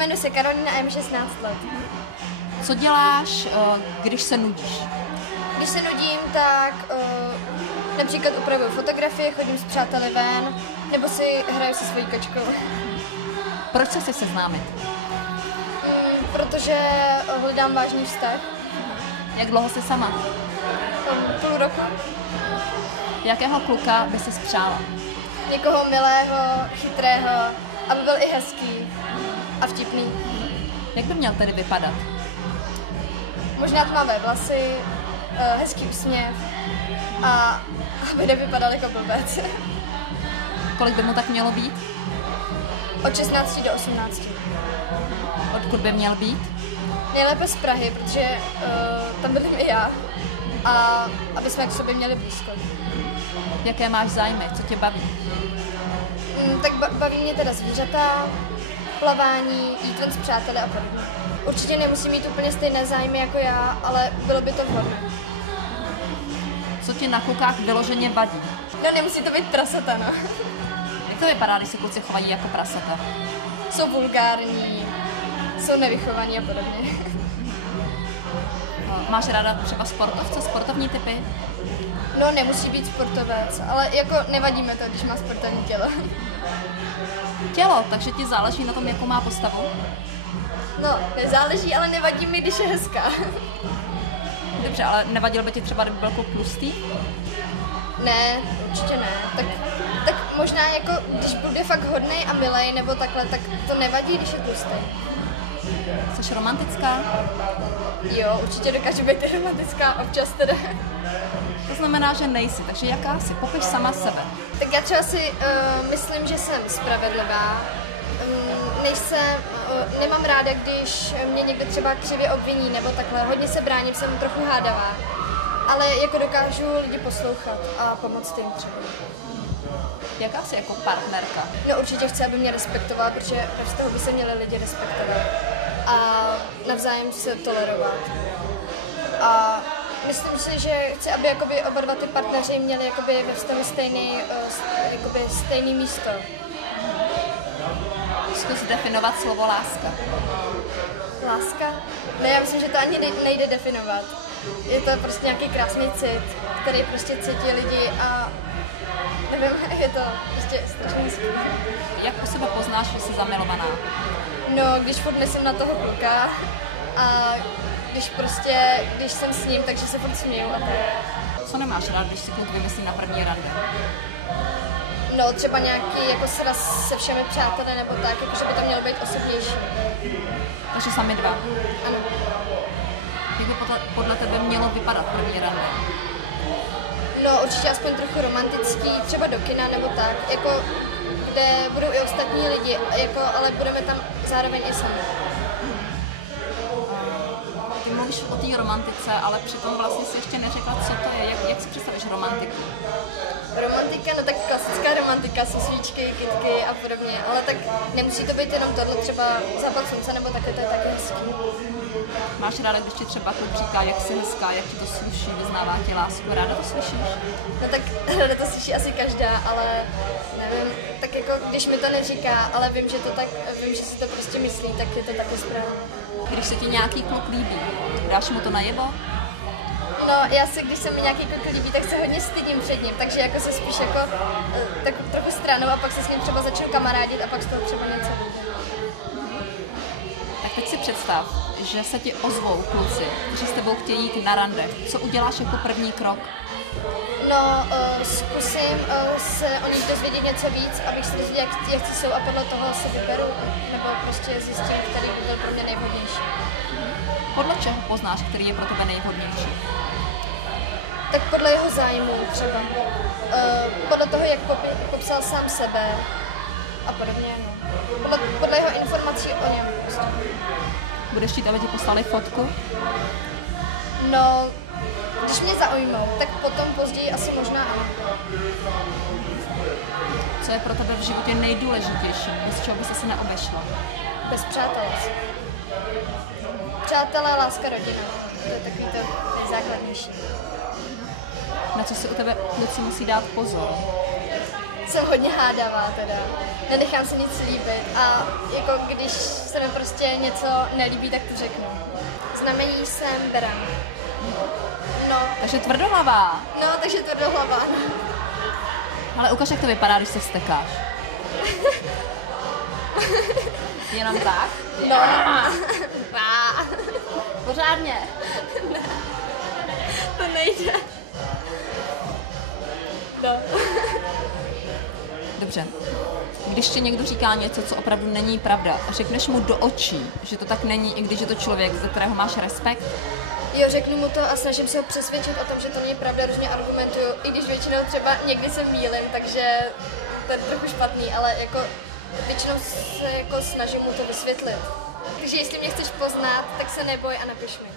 Jmenuji se Karolina a je mi 16 let. Co děláš, když se nudíš? Když se nudím, tak například upravuju fotografie, chodím s přáteli ven, nebo si hraju se svojí kočkou. Proč se chci seznámit? Protože hledám vážný vztah. Jak dlouho jsi sama? Půl roku. Jakého kluka by si přála? Někoho milého, chytrého, aby byl i hezký a vtipný. Jak by měl tedy vypadat? Možná tmavé vlasy, hezký úsměv a aby nevypadal jako blbec. Kolik by mu tak mělo být? Od 16 do 18. Odkud by měl být? Nejlépe z Prahy, protože tam bydlím i já. A aby jsme k sobě měli blízko. Jaké máš zájmy? Co tě baví? Tak baví mě teda zvířata, plavání, jít ven s přáteli a podobně. Určitě nemusí mít úplně stejné zájmy jako já, ale bylo by to vhodné. Co ti na klukách vyloženě vadí? No nemusí to být prasata, no. Jak to vypadá, když se kluci chovají jako prasata? Jsou vulgární, jsou nevychovaní a podobně. Máš ráda třeba sportovce, sportovní typy? No nemusí být sportovec, ale jako nevadí mi to, když má sportovní tělo. Tělo, takže ti záleží na tom, jakou má postavu? No, nezáleží, ale nevadí mi, když je hezká. Dobře, ale nevadilo by ti třeba, kdyby byl jako tlustý? Ne, určitě ne. Tak možná jako, když bude fakt hodnej a milej nebo takhle, tak to nevadí, když je tlustý. Jsi romantická? Jo, určitě dokážu být romantická, občas teda. To znamená, že nejsi, takže jaká jsi? Popiš sama sebe. Tak já třeba si myslím, že jsem spravedlivá. Nemám ráda, když mě někdo třeba křivě obviní nebo takhle. Hodně se bráním, jsem trochu hádavá. Ale jako dokážu lidi poslouchat a pomoct jim třeba. Jaká jsi jako partnerka? No určitě chci, aby mě respektovala, protože bez toho by se měli lidi respektovat. A navzájem se tolerovat. A myslím si, že chci, aby jakoby oba dva ty partneři měli jakoby ve vztahu stejný místo. Zkus definovat slovo láska. Láska? Ne, já myslím, že to ani nejde definovat. Je to prostě nějaký krásný cit, který prostě cítí lidi a nevím, je to prostě strašně hezký. Jak po sebe poznáš, že jsi zamilovaná? No, když furt myslím na toho kluka a když jsem s ním, takže se furt směju a tak. Co nemáš rád, když si kluk vymyslí na první rande? No, třeba nějaký jako sraz se všemi přáteli nebo tak, jakože by to mělo být osobnější. Takže sami dva. Ano. Jak by podle tebe mělo vypadat první rande? No, určitě aspoň trochu romantický, třeba do kina nebo tak, jako kde budou i ostatní lidi, jako, ale budeme tam zároveň i sami. Ty mluvíš o té romantice, ale přitom vlastně si ještě neřekla, co to je. Jak si představíš romantiku? Romantika, no tak klasická romantika, jsou svíčky, kytky a podobně, ale tak nemusí to být jenom tohle, třeba západ slunce nebo také, to je taky hezký. Máš ráda, když ti třeba kluk říká, jak jsi hezká, jak ti to sluší, vyznává ti lásku, ráda to slyšíš? No tak ráda to slyší asi každá, ale nevím, tak jako když mi to neříká, ale vím, že si to prostě myslí, tak je to taky správně. Když se ti nějaký kluk líbí, dáš mu to najevo? No, když se mi nějaký kluk líbí, tak se hodně stydím před ním, takže jako se spíš jako tak trochu stranou a pak se s ním třeba začnu kamarádit a pak z toho třeba něco bude. Tak teď si představ, že se ti ozvou kluci, kteří s tebou chtějí jít na rande. Co uděláš jako první krok? No, zkusím se o nich dozvědět něco víc, abych si dozvěděla, jak jsou a podle toho se vyberu, nebo prostě zjistím, který by byl pro mě nejvhodnější. Podle čeho poznáš, který je pro tebe nejvhodnější? Tak podle jeho zájmu třeba. Podle toho, jak popsal sám sebe a podobně, no. Podle jeho informací o něm. Prostě. Budeš chtít, aby ti poslali fotku? No, když mě zaujmou, tak potom později asi možná ano. Co je pro tebe v životě nejdůležitější, bez čeho by se neobešla? Bez přátel. Přátelé, láska, rodina. To je takový to nejzákladnější. Na co si u tebe kluci musí dát pozor? jsem hodně hádavá teda. Nenechám si nic líbit a jako když se mi prostě něco nelíbí, tak to řeknu. Znamení jsem beran. No. Takže tvrdohlavá. No, takže tvrdohlavá. Ale ukaž, jak to vypadá, když se vztekáš. Jenom tak? No. Pořádně. To nejde. No. Dobře. Když ti někdo říká něco, co opravdu není pravda, řekneš mu do očí, že to tak není, i když je to člověk, ze kterého máš respekt? Jo, řeknu mu to a snažím se ho přesvědčit o tom, že to není pravda, různě argumentuju, i když většinou třeba někdy se mýlím, takže to je trochu špatný, ale jako většinou se jako snažím mu to vysvětlit. Takže jestli mě chceš poznat, tak se neboj a napiš mi.